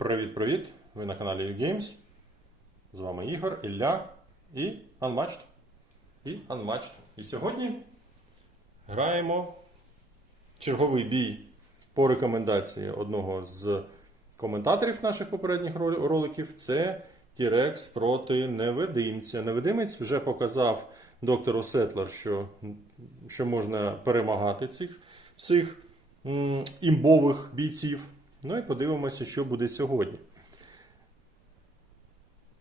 Привіт-привіт! Ви на каналі UGames. З вами Ігор, Ілля і Unmatched. І Unmatched. І сьогодні граємо черговий бій по рекомендації одного з коментаторів наших попередніх роликів. Це Тірекс проти невидимця. Невидимець вже показав доктору Сетлер, що, що можна перемагати цих м, імбових бійців. Ну і подивимося, що буде сьогодні.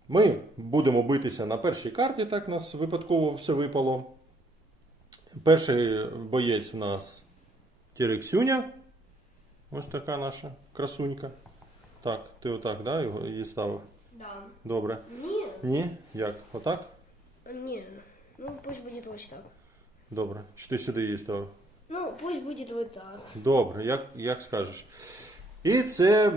Ми будемо битися на першій карті, так у нас випадково все випало. Перший боєць у нас Тірексюня. Ось така наша красунька. Так, ти отак, да, його її ставив? Да. Добре. Не, Ні? Як? Отак? не. Ну, пусть будет вот так. Добре. Чи ти сюди її ставив? Ну, пусть будет вот так. Добре, як, як скажеш. І це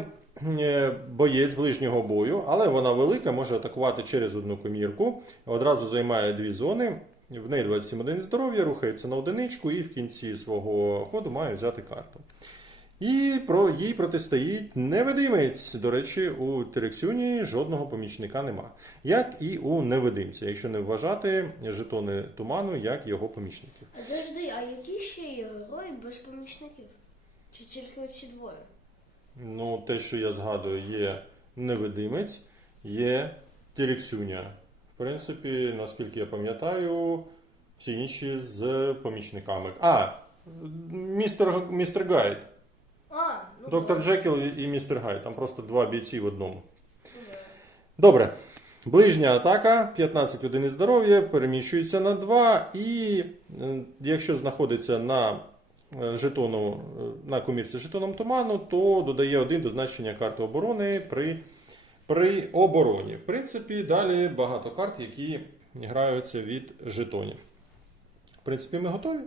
е, боєць ближнього бою, але вона велика, може атакувати через одну комірку. Одразу займає дві зони. В неї 27 одиниць здоров'я, рухається на одиничку і в кінці свого ходу має взяти карту. І про їй протистоїть невидимець. До речі, у Терексюні жодного помічника нема. Як і у невидимця, якщо не вважати жетони туману як його помічників. Завжди, а які ще є герої без помічників? Чи тільки оці двоє? Ну, те, що я згадую, є невидимець, є Тірексюня. В принципі, наскільки я пам'ятаю, всі інші з помічниками. А, містер, містер Гайд. А, ну Доктор. Джекіл і містер Гайд. Там просто два бійці в одному. Добре. Ближня атака, 15 одиниць здоров'я, переміщується на 2, і якщо знаходиться на жетону, е, на комірці з жетоном туману, то додає 1 до значення карти оборони при, при обороні. В принципі, далі багато карт, які граються від жетонів. В принципі, ми готові?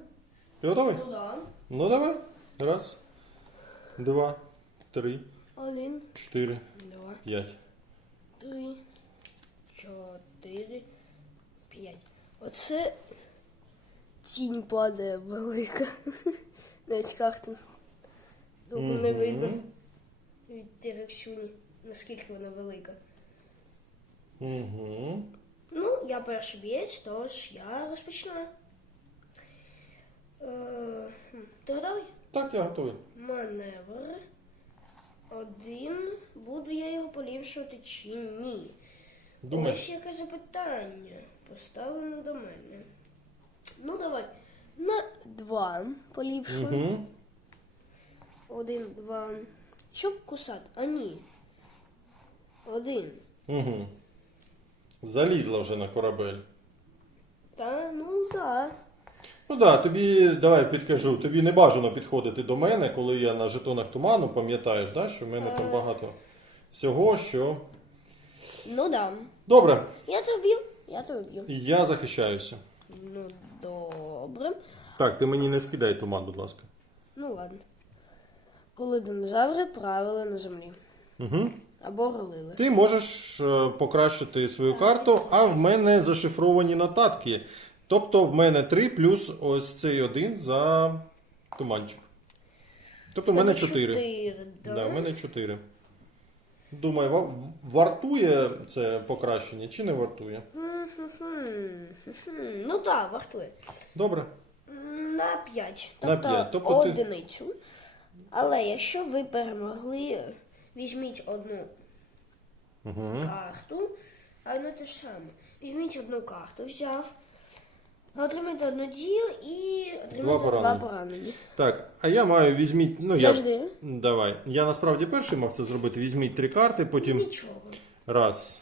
Ти готовий? Ну да. Ну давай. Раз, два, три, Один, чотири, два, п'ять. три, чотири, п'ять. Оце тінь падає велика. Навіть карта. Довго не видно. Від Терексюні, наскільки вона велика. Угу. Ну, я перший бієць, тож я розпочинаю. Е, ти готовий? Так, я готовий. Маневр. Один. Буду я його поліпшувати чи ні? Думай. Ось яке запитання. Поставлено до мене. Ну, давай. На два поліпшую. Угу. Один, два. Щоб кусати? А ні. Один. Угу. Залізла вже на корабель. Та ну так. Ну так, да, тобі давай підкажу, тобі не бажано підходити до мене, коли я на жетонах туману, пам'ятаєш, да, що в мене там багато всього, що. Ну да. Добре, Я б'ю. Я тебе б'ю. я захищаюся. Ну, добре. Так, ти мені не скидай туман, будь ласка. Ну ладно. Коли динозаври правили на землі. Угу. Або ролили. Ти можеш е, покращити свою карту, а в мене зашифровані нотатки. Тобто в мене 3 плюс ось цей один за туманчик. Тобто в мене 4. Чотири, да? Да, в мене 4. Думаю, ва- вартує це покращення чи не вартує? М-хм-хм. Ну так, вартує. Добре. На 5. На Тобто, п'ять. Тобто ти- одиницю. Але якщо ви перемогли, візьміть одну Угу. карту, а не те ж саме. Візьміть одну карту, взяв, отримайте одну дію і отримайте два поранення. поранення. Так, а я маю візьміть. Ну, я... Давай. Я насправді перший мав це зробити. Візьміть три карти, потім Нічого. раз,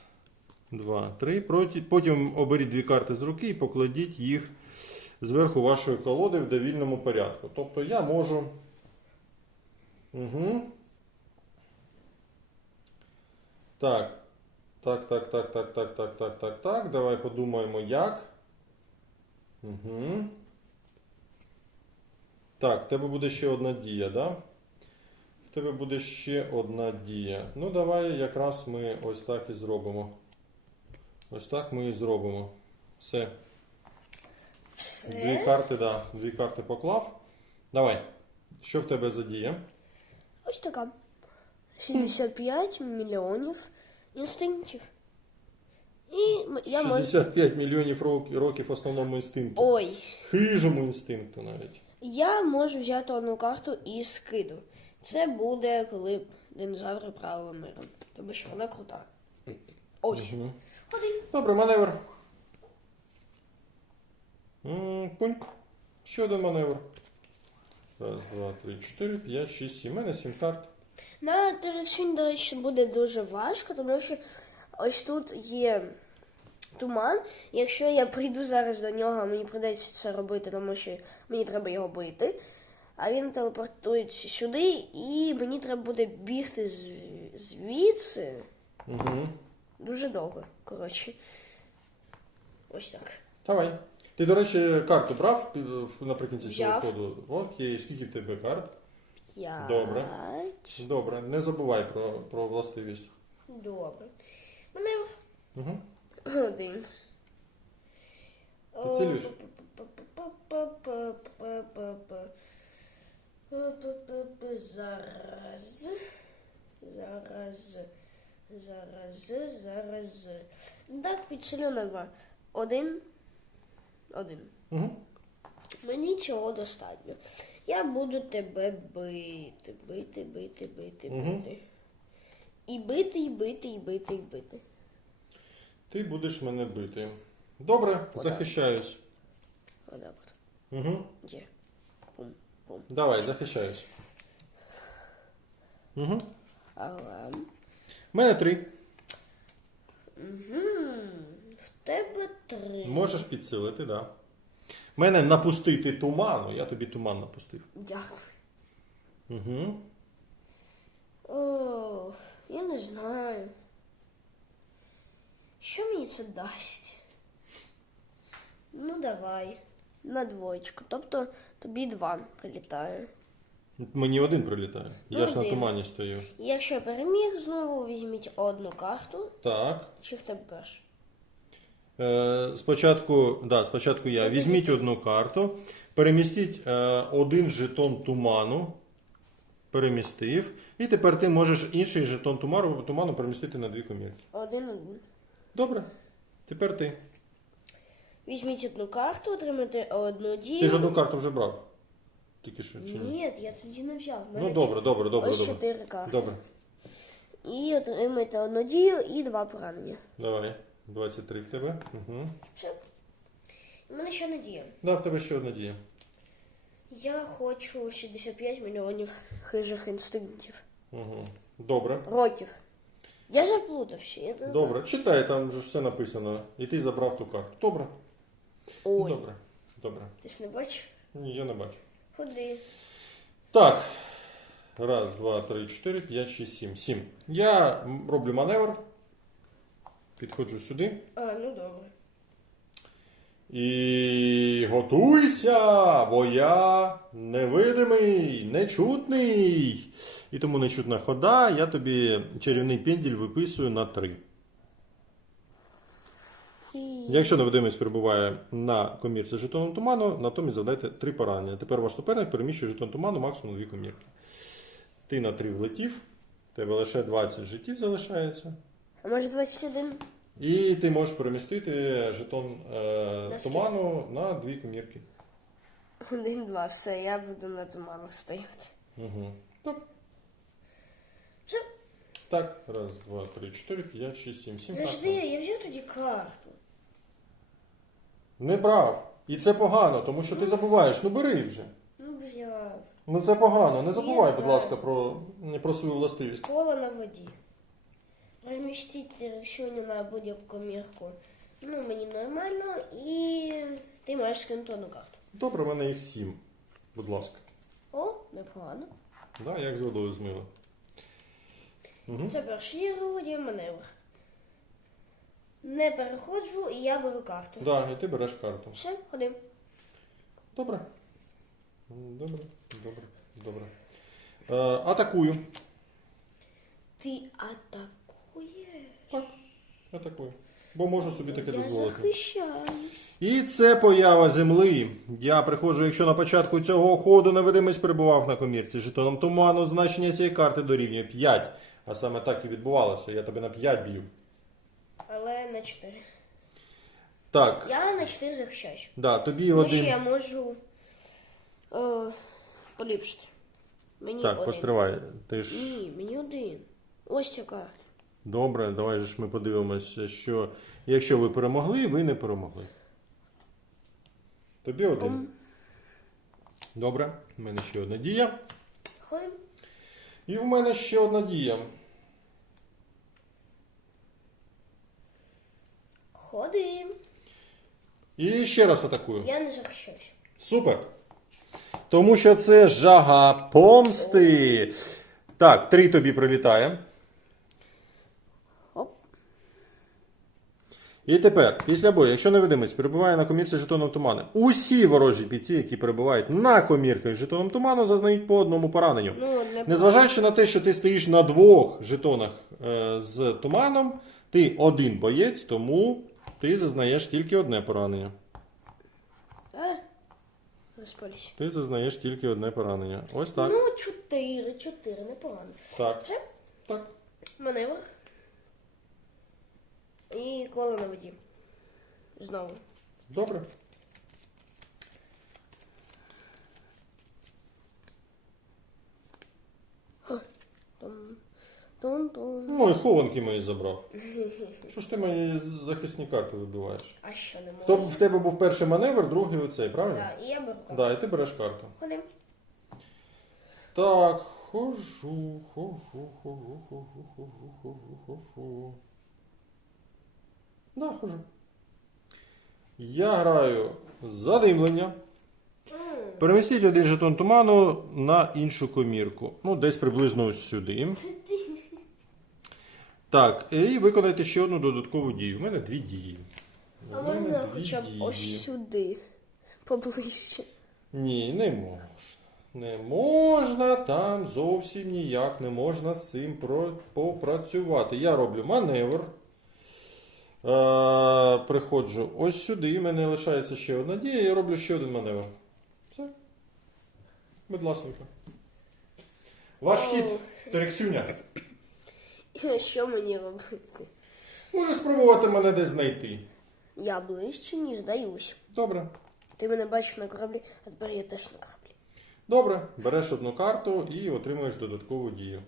два, три. Проти... Потім оберіть дві карти з руки і покладіть їх зверху вашої колоди в довільному порядку. Тобто я можу. Угу. Так. Так, так, так, так, так, так, так, так, так. Давай подумаємо, як. Угу. Так, в тебе буде ще одна дія, да? В тебе буде ще одна дія. Ну, давай якраз ми ось так і зробимо. Ось так ми і зробимо. Все. Дві карти, да. Дві карти поклав. Давай. Що в тебе за дія? Ось така. 65 мільйонів інстинктів. І я можу. 65 мільйонів років, років основному інстинкту. Ой. Хижому інстинкту навіть. Я можу взяти одну карту і скиду. Це буде, коли динозаври правили миром. Тому що вона крута. Ось. Мгм. Ходи. Добре, маневр. Пуньк. Ще один маневр. Раз, два, три, чотири, п'ять, шість, сім. У мене сім карт. На Терексін, до речі, буде дуже важко, тому що ось тут є туман. Якщо я прийду зараз до нього, мені прийдеться це робити, тому що мені треба його бити. А він телепортується сюди, і мені треба буде бігти звідси Угу. Дуже довго. Коротше. Ось так. Давай. Ти, до речі, карту брав наприкінці цього Взяв. ходу? Окей, скільки в тебе карт? П'ять. Добре. Добре, не забувай про, про властивість. Добре. Мене Угу. один. Підсилюєш? Зараз. Зараз. Зараз. Зараз. Так, підсилю на два. Один. Один. Угу. Мені цього достатньо. Я буду тебе бити, бити, бити, бити, Мгм. бити. І бити, і бити, і бити, і бити. Ти будеш мене бити. Добре, захищаюсь. Отак от. Угу. Є. Пум, пум. Давай, захищаюсь. Угу. Але. У мене три. Угу. В тебе три. Можеш підсилити, так. Да. У мене напустити туману, я тобі туман напустив. Дякую. Угу. Ох, я не знаю. Що мені це дасть? Ну, давай. На двоєчку. Тобто тобі два прилітає. Мені один прилітає. Я ж на Один. тумані стою. Якщо переміг, знову візьміть одну карту. Так. Чи в тебе перш? Е, спочатку, да, спочатку я. Візьміть одну карту, перемістіть е, один жетон туману. Перемістив. І тепер ти можеш інший жетон туману, туману перемістити на дві комірки. Один один. Добре. Тепер ти. Візьміть одну карту, отримайте одну дію. Ти ж одну карту вже брав. Тільки що чи ні? Ні, я тоді не взяв. Мене Ну добре, добре, добре, Ось добре. чотири карти. Добре. І отримайте одну дію і два поранення. Давай. 23 в тебе. Угу. Все. У мене ще надія. Да, в тебе ще одна дія. Я хочу 65 мільйонів хижих інстинктів. Угу. Добре. Років. Я заплутався. Я не. Добре. Читай, там же все написано. І ти забрав ту карту. Добре. Ой, Добре. Добре. ти ж не бачив? Ні, я не бачу. Ходи. Так. Раз, два, три, чотири, п'ять, шість, сім. Сім. Я роблю маневр. Підходжу сюди. А, ну добре. І готуйся, бо я невидимий, нечутний. І тому нечутна хода, я тобі чарівний пенділь виписую на три. Якщо невидимість перебуває на комірці жетоном туману, натомість задайте три поранення. Тепер ваш суперник переміщує жетон туману максимум дві комірки. Ти на три влетів, тебе лише 20 життів залишається. А може 21? І ти можеш перемістити жетон е, На туману на дві комірки. Один, два, все, я буду на туману стояти. Угу. Так. Все. Так, раз, два, три, чотири, п'ять, шість, сім, сім. Завжди я взяв тоді карту. Не брав. І це погано, тому що ти забуваєш. Ну бери вже. Ну, бля. Ну це погано. Не забувай, будь ласка, про, про свою властивість. Коло на воді. Перемістіть рішення на будь-яку комірку. Ну, мені нормально, і ти маєш скинути карту. Добре, в мене їх сім. Будь ласка. О, непогано. Да, як з водою змило. Угу. Це перший руді маневр. Не переходжу, і я беру карту. Да, і ти береш карту. Все, ходи. Добре. Добре, добре, добре. Е, атакую. Ти атакуєш. Так, атакую. Бо можу собі таке я дозволити. захищаюсь. І це поява земли. Я приходжу, якщо на початку цього ходу невидимість перебував на комірці жетоном туману, значення цієї карти дорівнює 5. А саме так і відбувалося. Я тебе на 5 б'ю. Але на 4. Так, Я на 4 захищаюсь. да, тобі Тому що один. я можу е, поліпшити. Мені Так, один. постривай. Ти ж. Ні, мені один. Ось ця карта. Добре, давай же ж ми подивимося, що якщо ви перемогли, ви не перемогли. Тобі один. Добре, в мене ще одна дія. Ходимо. І в мене ще одна дія. Ходимо. І ще раз атакую. Я не захищаюсь. Супер. Тому що це жага помсти. Так, три тобі прилітає. Оп. І тепер, після бою, якщо невидимець перебуває на комірці жетоном туману, усі ворожі бійці, які перебувають на комірках з жетоном туману, зазнають по одному пораненню. Ну, для Незважаючи на те, що ти стоїш на двох жетонах е, з туманом, ти один боєць, тому ти зазнаєш тільки одне поранення. Розпалюсь. Ти зазнаєш тільки одне поранення. Ось так. Ну, 4, 4, непогано. Так. Все? Так. Маневр. І коло на воді. Знову. Добре. Том. Ну і хованки мої забрав. Що ж ти мої захисні карти вибиваєш? А що не можу? Хто б в тебе був перший маневр, другий оцей, правильно? Так, і я беру карту. Да, і ти береш карту. Ходимо. Так, хожу, хожу, хожу, хожу, хожу, хожу, хожу. Да, хожу. Я граю задимлення. Перемістіть один жетон туману на іншу комірку. Ну, десь приблизно ось сюди. Так, і виконайте ще одну додаткову дію. У мене дві дії. У А мене можна дві хоча б дії. ось сюди. Поближче. Ні, не можна. Не можна там зовсім ніяк не можна з цим про- попрацювати. Я роблю маневр. Е, приходжу ось сюди, і мене лишається ще одна дія, я роблю ще один маневр. Все. Будь ласка. Ваш хід, Терексюня. Що мені робити? Може спробувати мене десь знайти. Я ближче, ніж здаюсь. Добре. Ти мене бачив на кораблі, а тепер я теж на кораблі. Добре. Береш одну карту і отримуєш додаткову дію.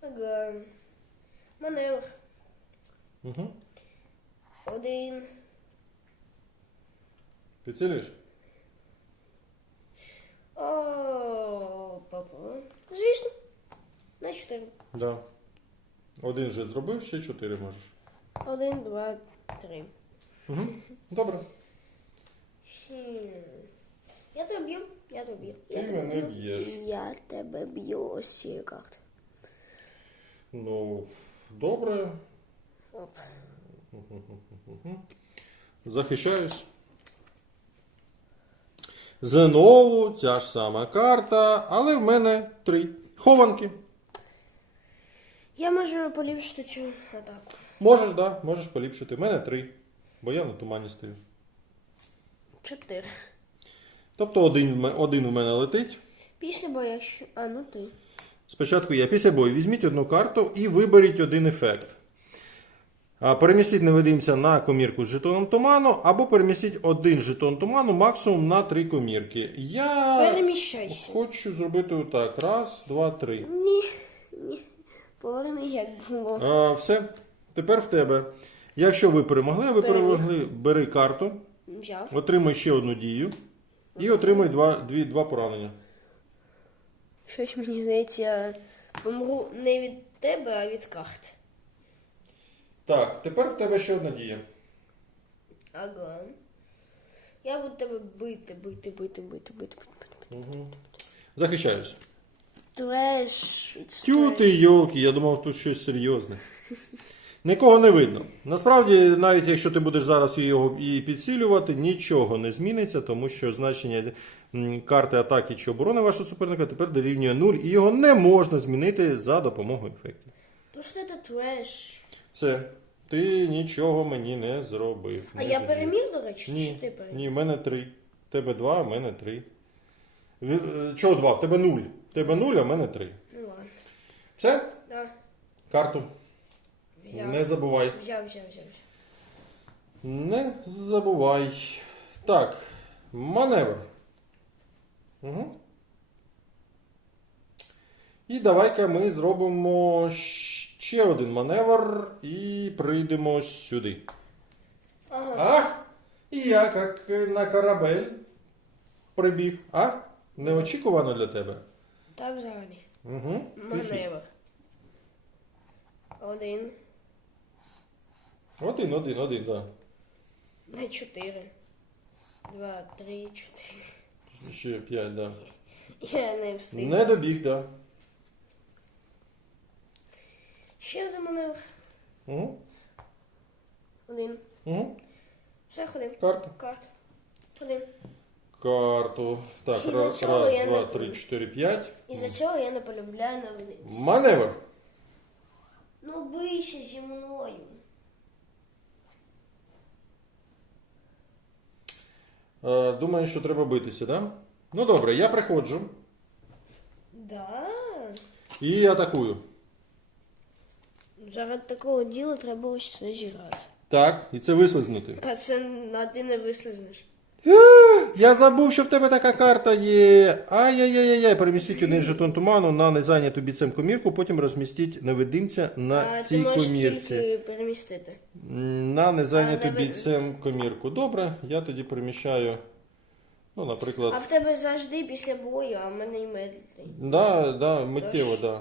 Ага. Маневр. Угу. Один. Підцілюєш? О, папа. Звісно. На чотири. Да. Один вже зробив, ще чотири можеш. Один, два, три. Угу. Добре. Я тебе б'ю. Я тебе б'ю. Я Ти тебе мене б'ю. б'єш. Я тебе б'ю ось цією картою. Ну, добре. Оп. Захищаюсь. Знову ця ж сама карта, але в мене три. Хованки. Я можу поліпшити цю атаку. Можеш, да, можеш поліпшити. В мене три. Бо я на тумані стою. Чотири. Тобто один, один в мене летить. Після бою, якщо... А, ну ти. Спочатку я після бою візьміть одну карту і виберіть один ефект. Перемістіть невидимця на комірку з жетоном туману, або перемістіть один жетон туману максимум на три комірки. Я Переміщайся. хочу зробити отак. Раз, два, три. Ні, ні. Поверни, як було. А, все. Тепер в тебе. Якщо ви перемогли, ви Переміг. перемогли, бери карту, Взяв. отримай ще одну дію і отримай два, дві, два поранення. Щось мені здається, я помру не від тебе, а від карт. Так, тепер в тебе ще одна дія. Ага. Я буду тебе бити, бити, бити, бити, бити, бити, бити. Угу. Захищаюсь. Треш. Тю ти йолки, я думав, тут щось серйозне. Нікого не видно. Насправді, навіть якщо ти будеш зараз його і підсилювати, нічого не зміниться, тому що значення карти атаки чи оборони вашого суперника тепер дорівнює 0, і його не можна змінити за допомогою ефектів. То що це треш? Все, ти нічого мені не зробив. А не я завів. переміг, до речі, Ні, чи ти переміг? ні, в мене три. Тебе два, в мене три. Е, Чого два? В тебе нуль. В тебе нуль, а в мене три. Ну ладно. Все? Да. Карту. Взяв. Не забувай. Взяв, взяв, взяв. Не забувай. Так, маневр. Угу. І давай-ка ми зробимо ще один маневр і прийдемо сюди. Ага. Ах! І я, як на корабель, прибіг. А? Неочікувано для тебе. Та взагалі. Угу. Маневр. Один. Один, один, один, так. На чотири. Два, три, чотири. Ще п'ять, так. Я не встиг. Не добіг, так. Ще один маневр. Угу. Один. Угу. Все, ходим. Карта. Карта. Ходим. Карту. Так, Із-за раз, цього раз я два, не три, чотири, п'ять. Із-за цього я не полюбляю новини. Маневр. Ну бийся зі мною. Е, думаю, що треба битися, так? Да? Ну добре, я приходжу Да. і атакую. Заради такого діла треба ось це зіграти. Так, і це вислизнути. А це на ти не вислизнеш. Я забув, що в тебе така карта є. Ай-яй-яй-яй, перемістіть один жетон туману на незайняту бійцем комірку, потім розмістіть невидимця на а ти цій можеш комірці. тільки перемістити. На незайняту А, бійцем комірку. Добре, я тоді переміщаю. Ну, наприклад. А в тебе завжди після бою, а в мене і медлітний. Да, да, миттєво, да.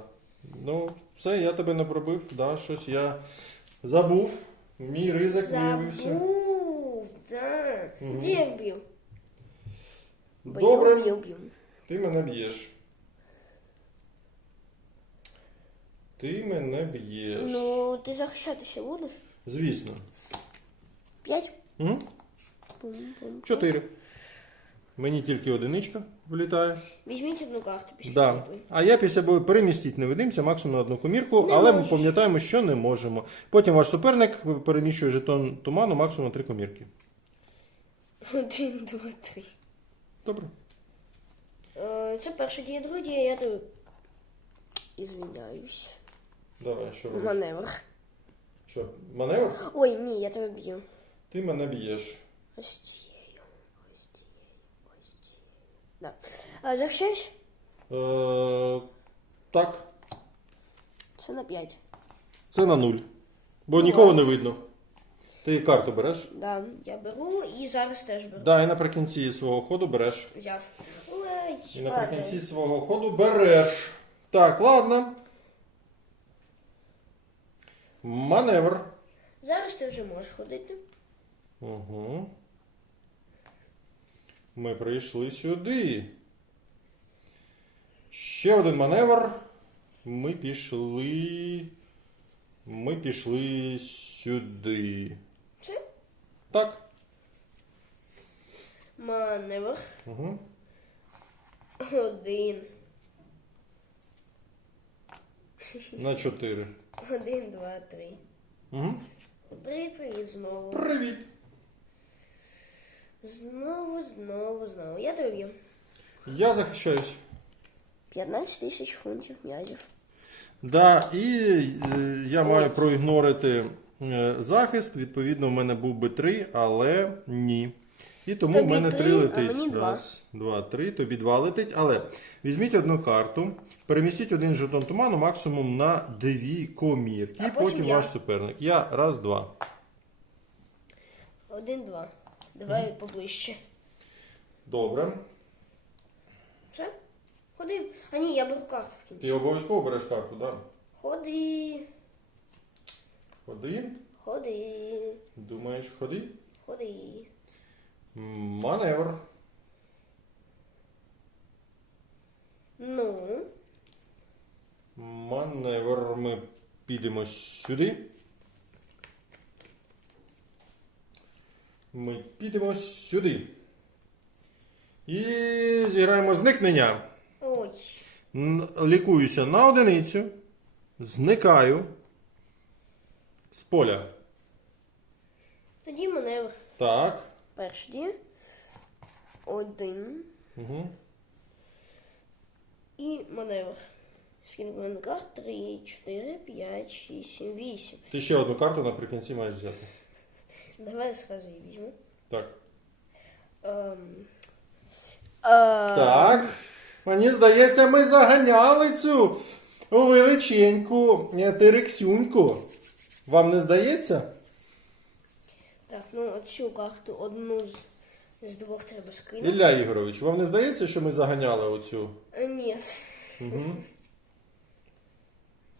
Ну, все, я тебе не пробив, да, щось я забув. Мій ризик виявився. Забув, да. Де я? Бо Добре, вбив, вбив. ти мене б'єш. Ти мене б'єш. Ну, ти захищатися будеш? Звісно. П'ять? М? Чотири. Мені тільки одиничка влітає. Візьміть одну карту після Да. битви. А я після бою перемістіть невидимця максимум на одну комірку, Не але ми пам'ятаємо, що не можемо. Потім ваш суперник переміщує жетон туману максимум на три комірки. Один, два, три. Добре. Е, Це перша дія, друга дія, я тебе ізвиняюсь. Давай, що робиш? Маневр. Що, маневр? Ой, ні, я тебе б'ю. Ти мене б'єш. Ось цією. Ось цією. Ось цією. Да. А захищаєш? Е, так, Це на 5. це на нуль. Бо нікого не видно. Ти карту береш? Да, я беру і зараз теж беру. Да, і наприкінці свого ходу береш. Взяв. Ой, І наприкінці падає. свого ходу береш. Так, ладно. Маневр. Зараз ти вже можеш ходити. Угу. Ми прийшли сюди. Ще один маневр. Ми пішли. Ми пішли сюди. Так. маневр. Угу. Один. На 4. Один, два, три. Угу. Привіт, привіт, знову. Привіт. Знову, знову, знову. Я б'ю. Я захищаюсь. 15 тисяч фунтів м'язів. Да, і е, я маю проігнорити захист. Відповідно, в мене був би 3, але ні. І тому Тобі в мене три, 3 а летить. мені. Раз, два, три. Тобі 2 летить. Але візьміть одну карту, перемістіть один жетон туману максимум на 2 комірки. А І потім потім я. ваш суперник. Я раз, два. Один, два. Давай поближче. Добре. Все? Ходи. А ні, я беру карту в кінці. І обов'язково береш карту, так? Да? Ходи. Ходи. Ходи. Думаєш, ходи. Ходи. Маневр. Ну. Маневр. Ми підемо сюди. Ми підемо сюди. І зіграємо зникнення. Ой. Лікуюся на одиницю. Зникаю з поля. Тоді маневр. Так. Перший. Один. Угу. І маневр. Скільки в мене карт? 3, 4, 5, 6, 7, 8. Ти ще одну карту наприкінці маєш взяти. Давай сразу її візьму. Так. Ем, е, Так. Мені здається, ми заганяли цю величеньку е, терексюньку. Вам не здається? Так, ну цю карту одну з, з двох треба скинути. Ілля Ігорович, вам не здається, що ми заганяли оцю? Е, Ні. Угу.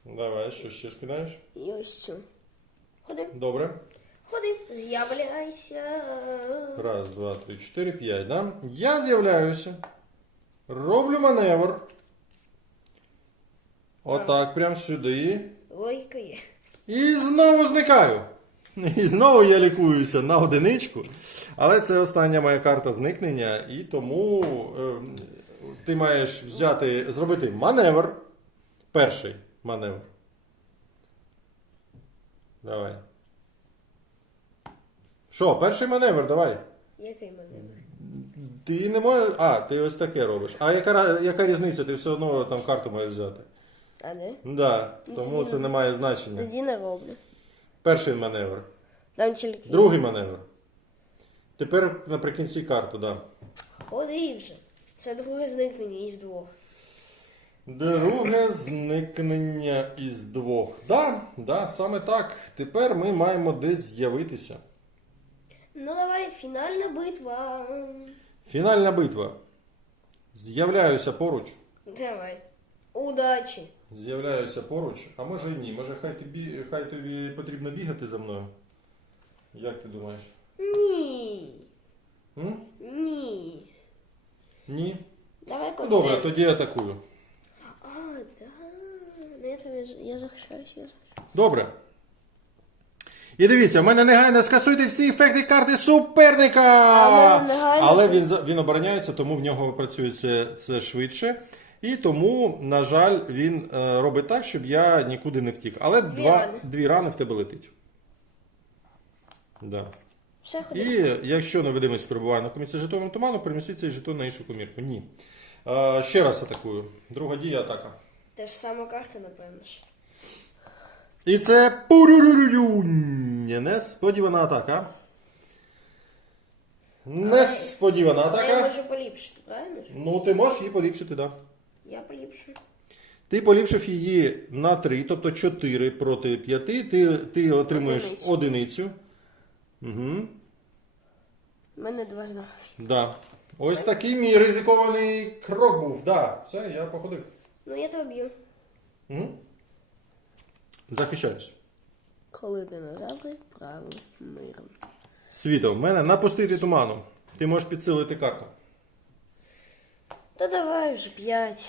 Давай, що ще скидаєш? І ось цю. Ходи, Добре. ходи, з'являйся. Раз, два, три, чотири, п'ять, да? Я з'являюся. Роблю маневр. Отак, прям сюди. Логіка є. І знову зникаю. І знову я лікуюся на одиничку. Але це остання моя карта зникнення, і тому е, ти маєш взяти, зробити маневр. Перший маневр. Давай. Що, перший маневр, давай. Який мене? Ти не можеш. А, ти ось таке робиш. А яка, яка різниця? Ти все одно там карту маєш взяти. А де? Да, Ну, тому це не- не має значення. Тоді не роблю. Перший маневр. Там тільки. Другий маневр. Тепер наприкінці карту, да. Ходи вже. Це друге зникнення із двох. Друге зникнення із двох. Да, да, саме так. Тепер ми маємо десь з'явитися. Ну давай, фінальна битва. Фінальна битва. З'являюся поруч. Давай. Удачі. З'являюся поруч. А може і ні. Може хай тобі, хай тобі потрібно бігати за мною? Як ти думаєш? Ні. М? Ні. Ні? Давай Ну, добре, тоді я атакую. А, да. Ну я тобі я захищаюсь, я захищаюсь. Добре. І дивіться, в мене негайно скасуйте всі ефекти карти суперника. А в мене негайно- Але він, за- він обороняється, тому в нього працює це, це швидше. І тому, на жаль, він е, робить так, щоб я нікуди не втік. Але Дві два, рани. дві рани в тебе летить. Да. Все ходи. І якщо невидимець перебуває на коміці жетоном туману, перемістіть цей жетон на іншу комірку. Ні. Е, ще раз атакую. Друга дія атака. Те ж сама карта, напевно. ж. І це пурюрюрю. Несподівана атака. Несподівана Але я атака. можу поліпшити, правильно ж? Ну, ти можеш її поліпшити, так. Да. Я поліпшу. Ти поліпшив її на 3, тобто 4 проти 5. Ти, ти отримуєш Одиницю. одиницю. Угу. У мене два здоров'я. Да. Ось такий мій ризикований крок був. Да. Все, я походив. Ну я тебе б'ю. Угу. Захищаюсь. Коли динозаври правили миром. Світо, в мене напустити туману. Ти можеш підсилити карту. Та давай вже п'ять.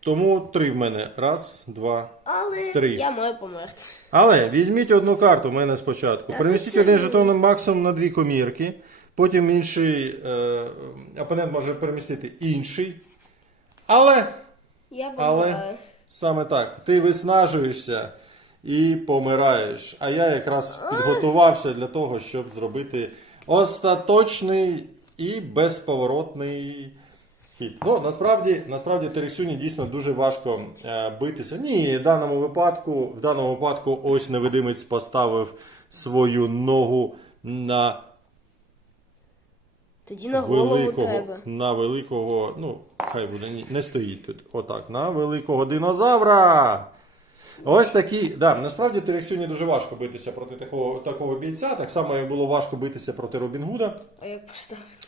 Тому три в мене. Раз, два, Але Три. я маю померти. Але візьміть одну карту в мене спочатку. Та Перемістіть один жетон максимум на дві комірки. Потім інший е, опонент може перемістити інший. Але Я Але- помираю. саме так, ти виснажуєшся і помираєш. А я якраз підготувався для того, щоб зробити остаточний і безповоротний хід. Ну, насправді, насправді Тересюні дійсно дуже важко е, битися. Ні, в даному випадку, в даному випадку ось невидимець поставив свою ногу на Тоді на голову великого, треба. на великого, ну, хай буде, ні, не стоїть тут. Отак, на великого динозавра. Ось такі, да, насправді Терексюні дуже важко битися проти такого, такого бійця. Так само як було важко битися проти Робін Гуда. А як поставити?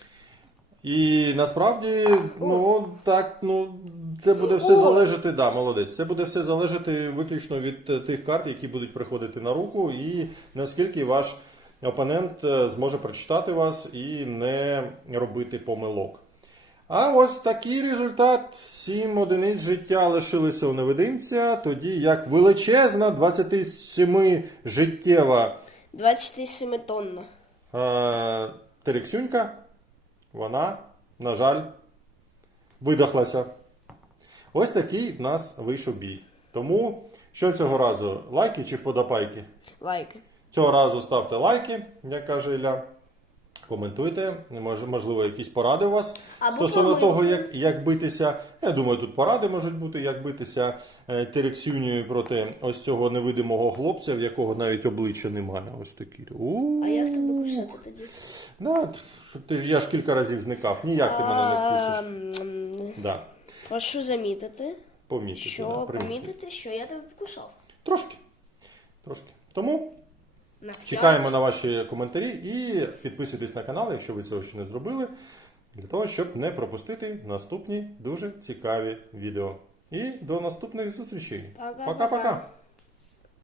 І насправді, ну так, ну це буде все залежати. Да, молодець. Це буде все залежати виключно від е, тих карт, які будуть приходити на руку, і наскільки ваш опонент е, зможе прочитати вас і не робити помилок. А ось такий результат: 7 одиниць життя лишилися у невидимця, тоді як величезна 27 життєва 27 тонна. Терексюнька, вона, на жаль, видохлася. Ось такий в нас вийшов бій. Тому що цього разу? Лайки чи вподобайки? Лайки. Цього разу ставте лайки, як каже Ілля. Коментуйте, можливо, якісь поради у вас Або стосовно помилки. того, як, як битися. Я думаю, тут поради можуть бути, як битися е, Терексюнією проти ось цього невидимого хлопця, в якого навіть обличчя немає. Ось такий. У-у-у. А як тебе кусати тоді? Да, щоб ти, я ж кілька разів зникав. Ніяк ти мене не вкусиш. Да. Прошу замітити, Помітити. що да, примітити. помітити, що я тебе покусав. Трошки. Трошки. Тому На чекаємо на ваші коментарі і підписуйтесь на канал, якщо ви цього ще не зробили, для того, щоб не пропустити наступні дуже цікаві відео. І до наступних зустрічей. Пока-пока. Пока-пока.